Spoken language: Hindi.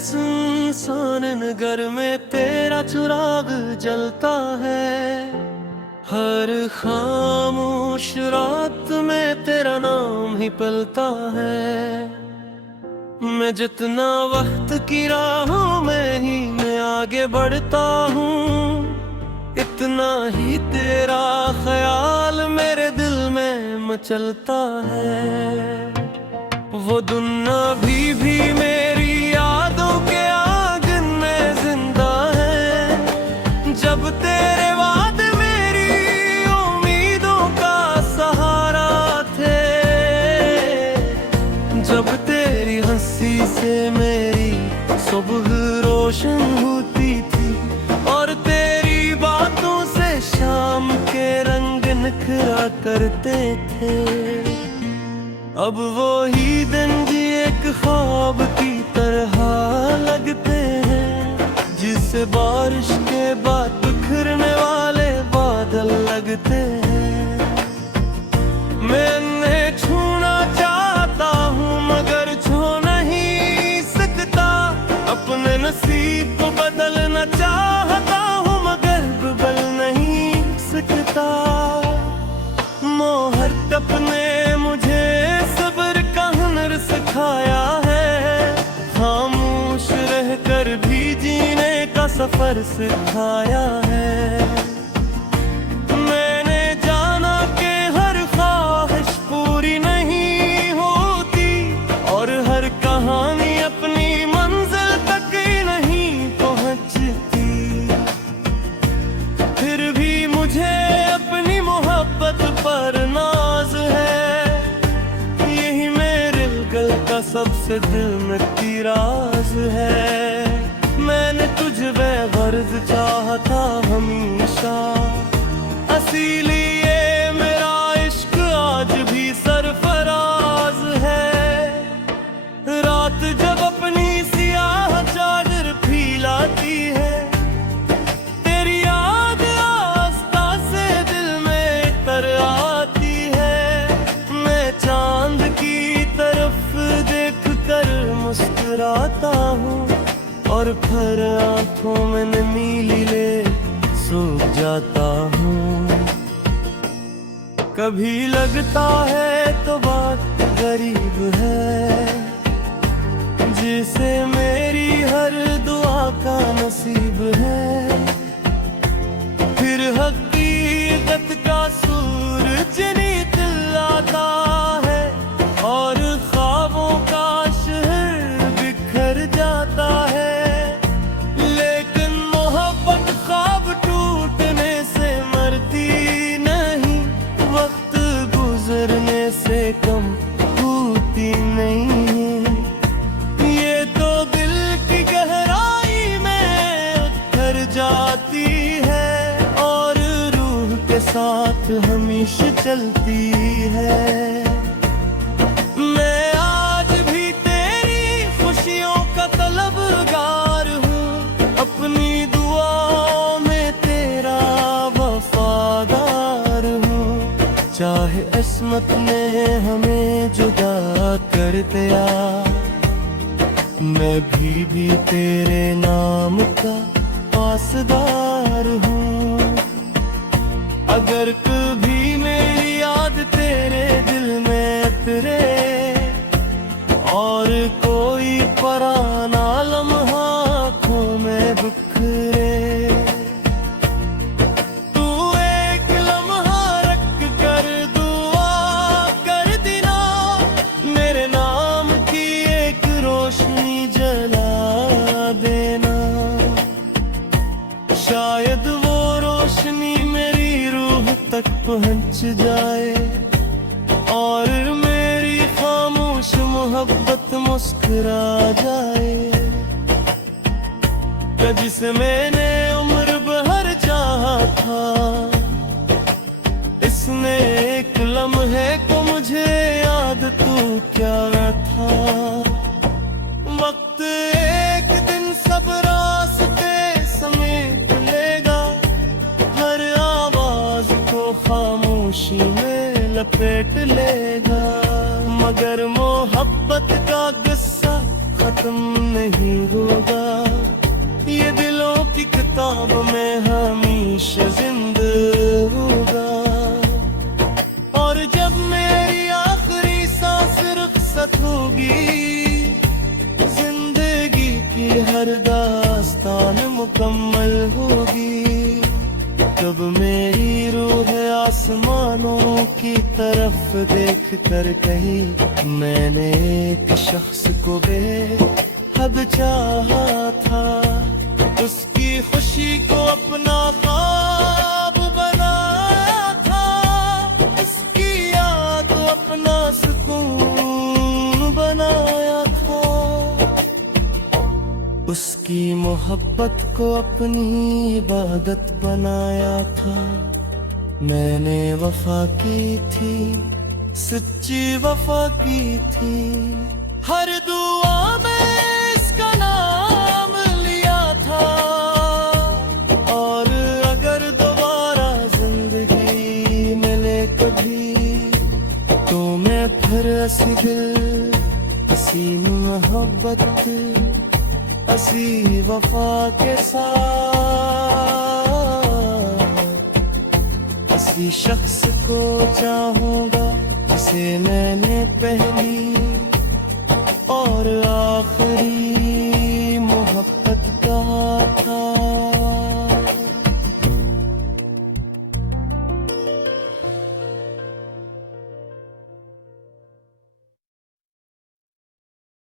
सुनसान नगर में तेरा चिराग जलता है। हर खामोश रात में तेरा नाम ही पलता है। मैं जितना वक्त की राहों में ही मैं आगे बढ़ता हूँ, इतना ही तेरा ख्याल मेरे दिल में मचलता है। वो दुनिया भी मेरी यादों के आंगन में जिंदा है। जब तेरे वादे मेरी उम्मीदों का सहारा थे, जब तेरी हंसी से मेरी सुबह रोशन होती थी, और तेरी बातों से शाम के रंग निखरा करते थे। अब वो ही दिन भी एक ख्वाब की तरह लगते हैं, जिसे बारिश के बाद बिखरने वाले बादल लगते हैं। मैं उन्हें छूना चाहता हूँ मगर छू नहीं सकता, अपने नसीब को बदलना चाहता हूँ मगर बदल नहीं सकता। मोहब्बत अपने मुझे सब्र का हुनर सिखाया है, खामोश रहकर भी जीने का सफर सिखाया है। मैंने जाना कि हर ख्वाहिश पूरी नहीं होती, और हर कहानी अपनी मंजिल तक नहीं पहुंचती। फिर भी मुझे अपनी मोहब्बत पर नाज है, यही मेरे दिल का सबसे दिल में राज है। मैंने तुझे बेगर्ज चाहा था हमेशा, इसीलिए मेरा इश्क आज भी सरफराज है। रात जब अपनी सियाह चादर फैलाती है, तेरी याद आस्था से दिल में तर आती है। मैं चांद की तरफ देख कर मुस्कुराता हूँ, और फिर आंखों में नमी ले सूख जाता हूँ। कभी लगता है तो बात गरीब है, जिसे मेरी हर दुआ का नसीब है। फिर हकीकत का सूरज निकलता है, और ख्वाबों का शहर बिखर जाता है। लेकिन मोहब्बत ख्वाब टूटने से मरती नहीं, वक्त गुजरने से कम होती नहीं। ये तो दिल की गहराई में उतर जाती है, और रूह के साथ हमेशा चलती है। मैं आज भी तेरी खुशियों का तलबगार हूँ, अपनी दुआओं में तेरा वफादार हूँ। चाहे किस्मत ने हमें जुदा कर दिया, मैं भी तेरे नाम का पासदार हूँ। अगर कभी मेरी याद तेरे दिल में उतरे, और कोई पराना लम्हा आँखों में बिखरे, तू एक लम्हा रख कर दुआ कर देना, मेरे नाम की एक रोशनी जला देना। शायद वो रोशनी मेरी रूह तक पहुंच जाए, और मेरी खामोश मोहब्बत मुस्कुरा जाए। जिसे मैंने उम्र भर चाहा था, इसने एक लम्हे को मुझे याद तू क्या था। वक्त एक दिन सब रास्ते समेट लेगा, हर आवाज को खामोशी में लपेट लेगा। मगर मोहब्बत का गुस्सा खत्म नहीं हुआ, पहचान मुकम्मल होगी। जब मेरी रूह आसमानों की तरफ देख कर कही, मैंने एक शख्स को बेहद चाहा था। उसकी खुशी को अपना ख्वाब बनाया था, उसकी याद को अपना सुकून बनाया था, उसकी मोहब्बत को अपनी इबादत बनाया था। मैंने वफा की थी, सच्ची वफा की थी। हर दुआ में इसका नाम लिया था, और अगर दोबारा जिंदगी मिले कभी, तो मैं फिर असी दिल, असी मोहब्बत, असी वफा के साथ किसी शख्स को चाहूंगा, जिसे मैंने पहली और आखिरी